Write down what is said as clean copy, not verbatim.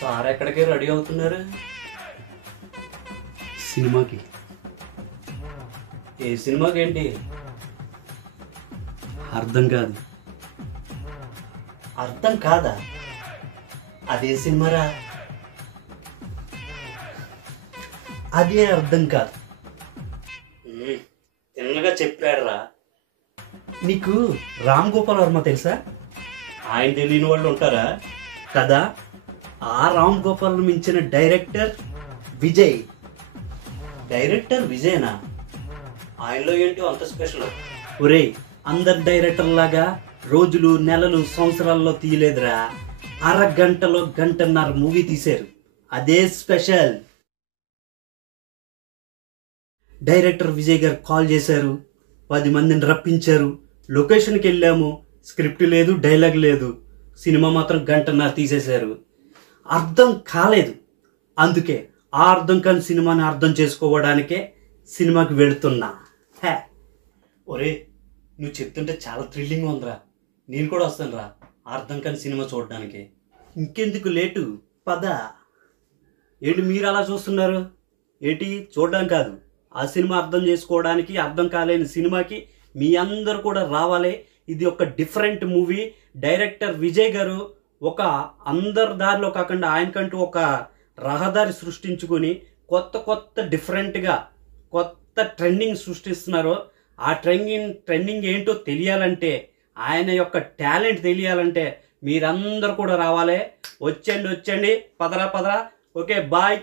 Sir ఎక్కడికి ready అవుతున్నారు? సినిమాకి. ఏ సినిమాకి ఏంటి? అర్థం కాదు. అర్థం కాదా? అదే సినిమారా? అదే అర్థం కాదు. తిన్నగా చెప్పాడురా. నీకు రామ్ గోపాల్ వర్మ తెలుసా? ఆయన తెలియని వాళ్ళు ఉంటారా? కదా, ఆ రామ్ గోపాల్ మించిన డైరెక్టర్ విజయ్. డైరెక్టర్ విజయనా? ఆయనలో ఏంటి అంత స్పెషల్? ఒరేయ్, అందరు డైరెక్టర్ లాగా రోజులు నెలలు సంవత్సరాల్లో తీయలేదురా. అరగంటలో గంటన్నర మూవీ తీశారు. అదే స్పెషల్. డైరెక్టర్ విజయ్ గారు కాల్ చేశారు, 10 మందిని రప్పించారు, లొకేషన్కి వెళ్ళాము. స్క్రిప్ట్ లేదు, డైలాగ్ లేదు, సినిమా మాత్రం గంటన్నర తీసేశారు. అర్థం కాలేదు. అందుకే ఆ అర్థం కాని సినిమాని అర్థం చేసుకోవడానికే సినిమాకి వెళుతున్నా. హే, ఒరే, నువ్వు చెప్తుంటే చాలా థ్రిల్లింగ్ ఉందిరా. నేను కూడా వస్తాను రా అర్థం కాని సినిమా చూడడానికి. ఇంకెందుకు లేటు, పద. ఏంటి మీరు అలా చూస్తున్నారు? ఏంటి చూడడం కాదు, ఆ సినిమా అర్థం చేసుకోవడానికి, అర్థం కాలేని సినిమాకి మీ అందరూ కూడా రావాలి. ఇది ఒక డిఫరెంట్ మూవీ. డైరెక్టర్ విజయ్ గారు ఒక అందరి దారిలో కాకుండా ఆయనకంటూ ఒక రహదారి సృష్టించుకొని కొత్త కొత్త డిఫరెంట్గా కొత్త ట్రెండింగ్ సృష్టిస్తున్నారు. ఆ ట్రెండింగ్ ఏంటో తెలియాలంటే, ఆయన యొక్క టాలెంట్ తెలియాలంటే మీరందరూ కూడా రావాలి. వచ్చండి, పదరా. Okay, bye.